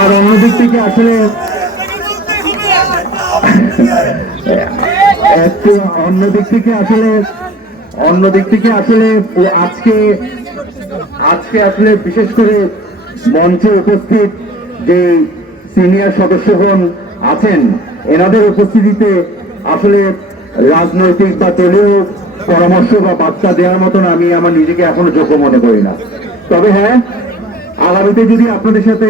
আর অন্যদিক থেকে আসলে অন্যদিক থেকে আসলে, অন্যদিক থেকে আসলে আজকে আজকে আসলে বিশেষ করে মঞ্চে উপস্থিত যে সিনিয়র সদস্যগণ আছেন, এনাদের উপস্থিতিতে আসলে রাজনৈতিক বা দলীয় পরামর্শ বা বার্তা দেওয়ার মতন আমি আমার নিজেকে এখনও যোগ্য মনে করি না। তবে হ্যাঁ আগামীতে যদি আপনাদের সাথে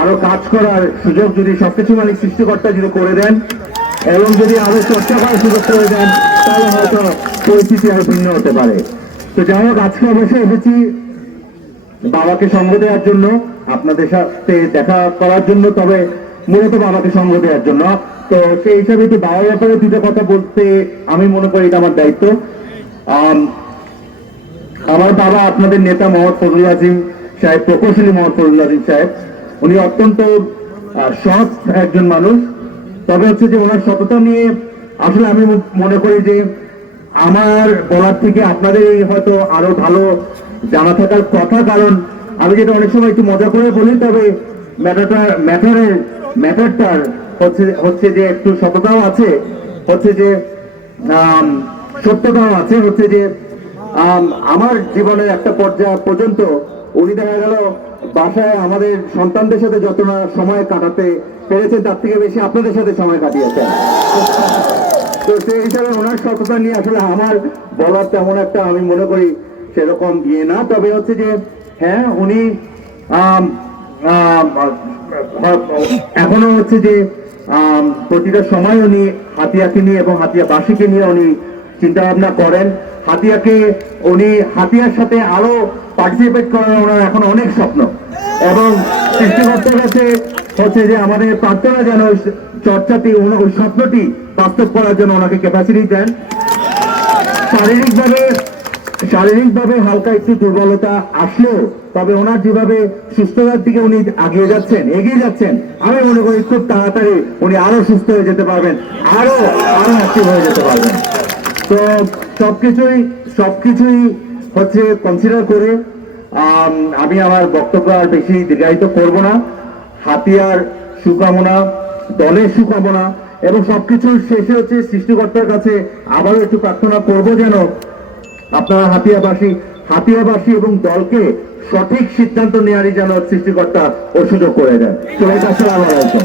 আরও কাজ করার সুযোগ যদি সবকিছু মালিক সৃষ্টিকর্তা যদি করে দেন এবং যদি আরও চর্চা করার সুযোগ করে দেন তাহলে হয়তো পরিস্থিতি আরও ভিন্ন হতে পারে। তো যাই হোক আজকে অবশ্যই এসেছি বাবাকে সঙ্গ দেওয়ার জন্য আপনাদের সাথে দেখা করার জন্য তবে মূলত বাবাকে সঙ্গ দেওয়ার জন্য। তো সেই হিসাবে একটু বাবার ব্যাপারে দুটো কথা বলতে আমি মনে করি এটা আমার দায়িত্ব। আম, আমার বাবা আপনাদের নেতা মোহাম্মদ ফজল আজিম সাহেব প্রকৌশলী মোহাম্মদ ফজল আজিম সাহেব। উনি অত্যন্ত সৎ একজন মানুষ। তবে হচ্ছে যে ওনার সততা নিয়ে আসলে আমি মনে করি যে আমার বলার থেকে আপনাদের হয়তো আরও ভালো জানা থাকার কথা। কারণ আমি যেটা অনেক সময় একটু মজা করে বলি, তবে ম্যাটারটা ম্যাটারের ম্যাটারটার হচ্ছে হচ্ছে যে একটু সততাও আছে, হচ্ছে যে সত্যতাও আছে, হচ্ছে যে আমার জীবনের একটা পর্যায় পর্যন্ত উনি দেখা গেল বাসায় আমাদের সন্তানদের সাথে যতটা সময় কাটাতে পেরেছেন, তার থেকে বেশি আপনাদের সাথে সময় কাটিয়েছেন। তো সেই হিসাবে ওনার সততা নিয়ে আসলে আমার বলার তেমন একটা আমি মনে করি সেরকম ইয়ে না। তবে হচ্ছে যে হ্যাঁ উনি এখনও হচ্ছে যে প্রতিটা সময় উনি হাতিয়াকে নিয়ে এবং হাতিয়া বাসীকে নিয়ে উনি চিন্তা ভাবনা করেন। হাতিয়াকে উনি, হাতিয়ার সাথে আরও পার্টিসিপেট করার ওনার এখন অনেক স্বপ্ন। এবং সৃষ্টিকর্তার কাছে হচ্ছে যে আমাদের প্রার্থনা যেন চর্চাটি ওই স্বপ্নটি বাস্তব করার জন্য ওনাকে ক্যাপাসিটি দেন। শারীরিকভাবে শারীরিকভাবে হালকা একটু দুর্বলতা আসলেও, তবে ওনার যেভাবে সুস্থতার দিকে উনি আগিয়ে যাচ্ছেন, এগিয়ে যাচ্ছেন, আমি মনে করি খুব তাড়াতাড়ি উনি আরও সুস্থ হয়ে যেতে পারবেন, আরও আরও অ্যাক্টিভ হয়ে যেতে পারবেন। তো সবকিছুই সবকিছুই হচ্ছে কনসিডার করে, আমি আমার বক্তব্য আর বেশি দীর্ঘায়িত করব না। হাতিয়ার, সুকামনা, দলের সুকামনা এবং সবকিছুর শেষে হচ্ছে সৃষ্টিকর্তার কাছে আবারও একটু প্রার্থনা করব যেন আপনারা হাতিয়াবাসী হাতিয়াবাসী এবং দলকে সঠিক সিদ্ধান্ত নেওয়ারই যেন সৃষ্টিকর্তা ও সুযোগ করে দেন। আসলে আমার অর্জন